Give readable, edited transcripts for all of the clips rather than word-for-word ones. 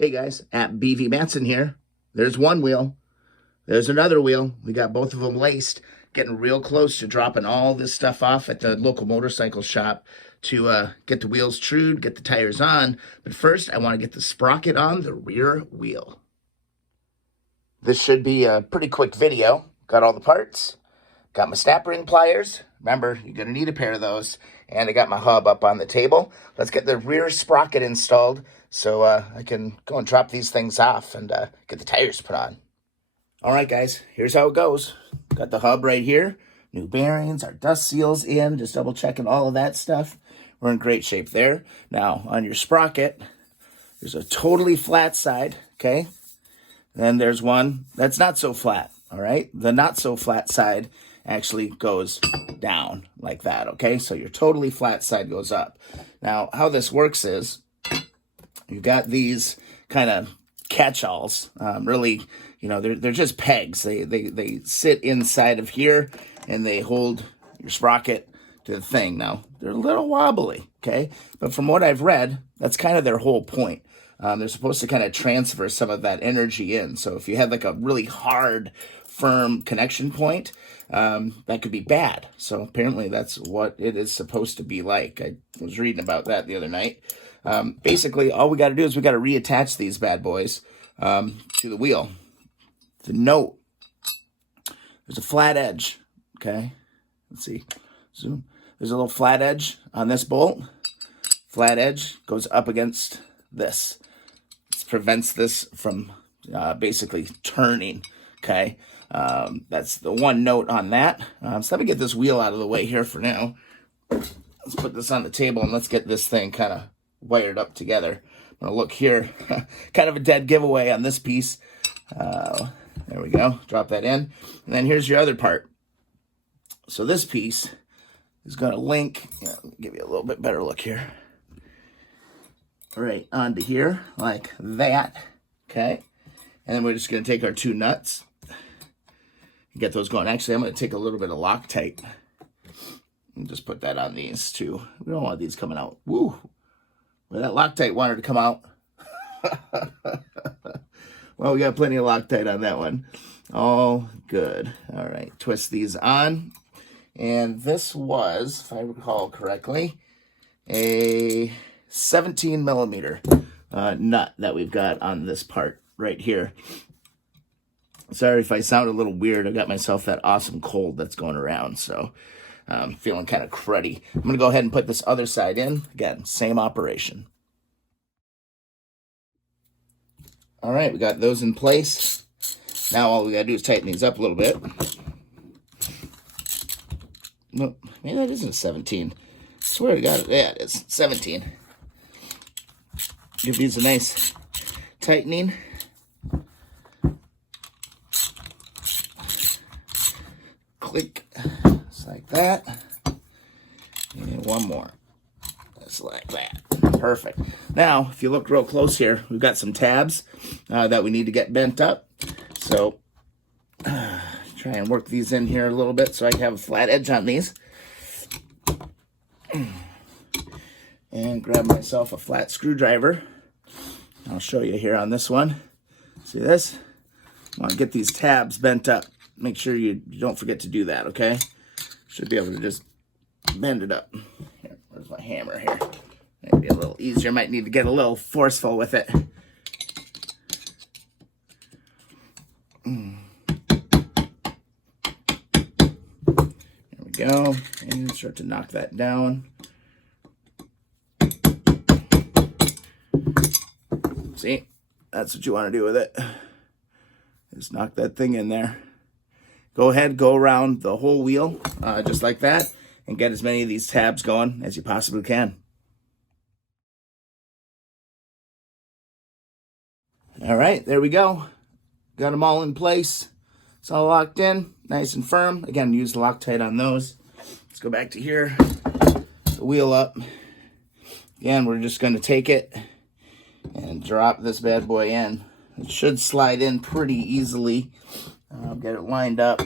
Hey guys, at BV Manson here. There's one wheel. There's another wheel. We got both of them laced. Getting real close to dropping all this stuff off at the local motorcycle shop to get the wheels trued, get the tires on. But first, I want to get the sprocket on the rear wheel. This should be a pretty quick video. Got all the parts. Got my snap ring pliers. Remember, you're going to need a pair of those. And I got my hub up on the table. Let's get the rear sprocket installed so I can go and drop these things off and get the tires put on. All right, guys, here's how it goes. Got the hub right here. New bearings, our dust seals in, just double checking all of that stuff. We're in great shape there. Now, on your sprocket, there's a totally flat side, okay? Then there's one that's not so flat, all right? The not so flat side actually goes down like that, okay? So your totally flat side goes up. Now, how this works is you've got these kind of catch-alls. Really, you know, they're just pegs. They sit inside of here, and they hold your sprocket to the thing. Now, they're a little wobbly, okay? But from what I've read, that's kind of their whole point. They're supposed to kind of transfer some of that energy in. So if you had like a really hard, firm connection point, that could be bad. So apparently that's what it is supposed to be like. I was reading about that the other night. Basically, all we got to do is we got to reattach these bad boys to the wheel. The note, there's a flat edge, okay? Let's see, zoom. There's a little flat edge on this bolt. Flat edge goes up against this. This prevents this from basically turning, okay? That's the one note on that. So let me get this wheel out of the way here for now. Let's put this on the table and let's get this thing kind of wired up together. I'm gonna look here, kind of a dead giveaway on this piece. There we go, drop that in. And then here's your other part. So this piece is gonna link, let me give you a little bit better look here. Right onto here, like that, okay? And then we're just gonna take our two nuts and get those going. Actually, I'm gonna take a little bit of Loctite and just put that on these too. We don't want these coming out. Woo! Well, that Loctite wanted to come out. Well, we got plenty of Loctite on that one. All good. All right, twist these on. And this was, if I recall correctly, a 17 millimeter nut that we've got on this part right here. Sorry if I sound a little weird. I got myself that awesome cold that's going around, so I'm feeling kind of cruddy. I'm going to go ahead and put this other side in. Again, same operation. All right, we got those in place. Now all we got to do is tighten these up a little bit. No, maybe that isn't 17. I swear to God, yeah, it is 17. Give these a nice tightening. Click, just like that. And one more, just like that. Perfect. Now, if you look real close here, we've got some tabs that we need to get bent up. So, try and work these in here a little bit so I can have a flat edge on these. And grab myself a flat screwdriver. I'll show you here on this one. See this? I want to get these tabs bent up. Make sure you don't forget to do that, okay? Should be able to just bend it up. Here, where's my hammer here? Maybe a little easier. Might need to get a little forceful with it. There we go. And start to knock that down. See? That's what you want to do with it. Just knock that thing in there. Go ahead, go around the whole wheel, just like that, and get as many of these tabs going as you possibly can. All right, there we go. Got them all in place. It's all locked in, nice and firm. Again, use the Loctite on those. Let's go back to here, the wheel up. Again, we're just gonna take it and drop this bad boy in. It should slide in pretty easily. Get it lined up.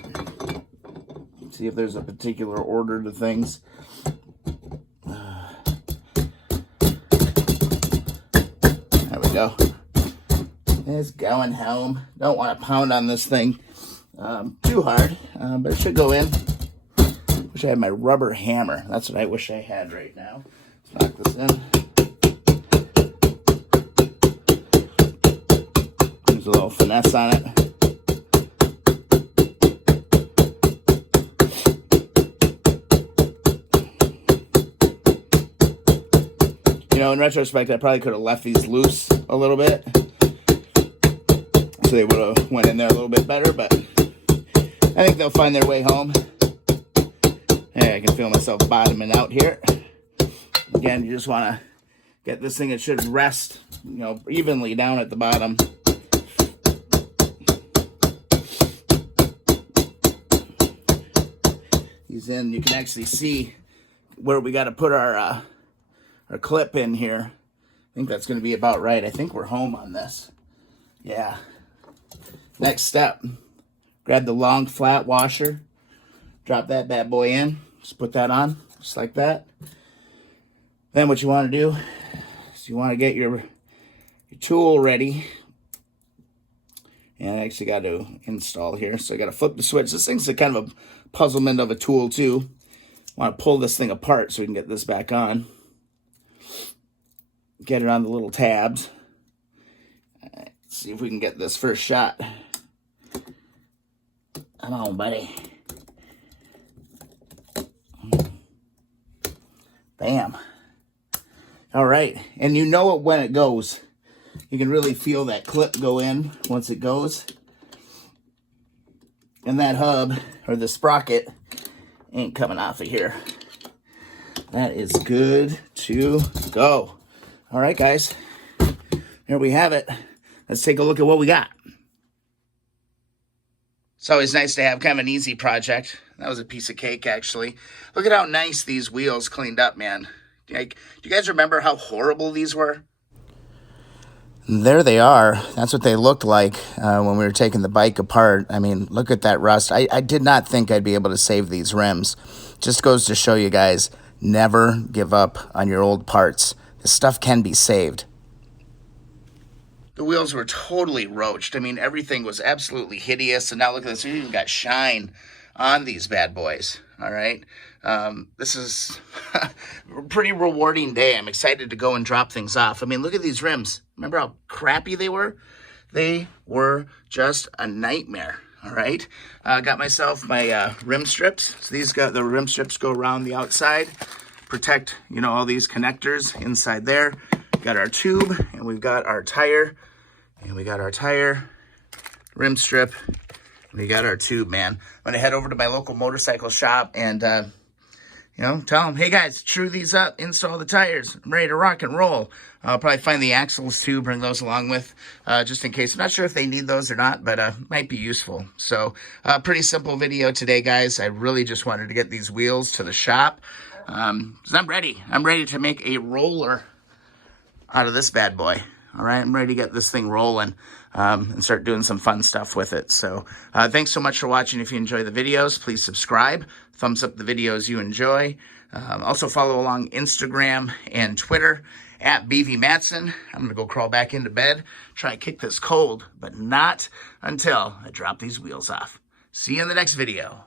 See if there's a particular order to things. There we go. It's going home. Don't want to pound on this thing too hard, but it should go in. Wish I had my rubber hammer. That's what I wish I had right now. Let's knock this in. There's a little finesse on it. You know, in retrospect, I probably could have left these loose a little bit, so they would have went in there a little bit better, but I think they'll find their way home. Hey, I can feel myself bottoming out here. Again, you just want to get this thing, it should rest, you know, evenly down at the bottom. These in, you can actually see where we got to put our clip in here. I think that's going to be about right. I think we're home on this. Yeah. Next step, grab the long flat washer, drop that bad boy in, just put that on, just like that. Then what you want to do is you want to get your tool ready. And I actually got to install here, so I got to flip the switch. This thing's a kind of a puzzlement of a tool too. I want to pull this thing apart so we can get this back on. Get it on the little tabs. Let's see if we can get this first shot. Come on, buddy. Bam. All right, and you know it when it goes. You can really feel that clip go in once it goes. And that hub, or the sprocket, ain't coming off of here. That is good to go. All right, guys, here we have it. Let's take a look at what we got. It's always nice to have kind of an easy project. That was a piece of cake, actually. Look at how nice these wheels cleaned up, man. Like, do you guys remember how horrible these were? There they are. That's what they looked like when we were taking the bike apart. I mean, look at that rust. I did not think I'd be able to save these rims. Just goes to show you guys, never give up on your old parts. This stuff can be saved. The wheels were totally roached. I mean, everything was absolutely hideous. And now look at this. We even got shine on these bad boys. All right. This is a pretty rewarding day. I'm excited to go and drop things off. I mean, look at these rims. Remember how crappy they were? They were just a nightmare. All right. Got myself my rim strips. So these got the rim strips go around the outside. Protect, you know, all these connectors inside there. Got our tube, and we've got our tire, and we got our tire, rim strip, and we got our tube, man. I'm gonna head over to my local motorcycle shop and, you know, tell them, hey guys, true these up, install the tires, I'm ready to rock and roll. I'll probably find the axles too, bring those along with, just in case. I'm not sure if they need those or not, but might be useful. So, pretty simple video today, guys. I really just wanted to get these wheels to the shop. So I'm ready. I'm ready to make a roller out of this bad boy. All right, I'm ready to get this thing rolling and start doing some fun stuff with it. So thanks so much for watching. If you enjoy the videos, please subscribe. Thumbs up the videos you enjoy. Also follow along Instagram and Twitter at BV Matson. I'm going to go crawl back into bed, try and kick this cold, but not until I drop these wheels off. See you in the next video.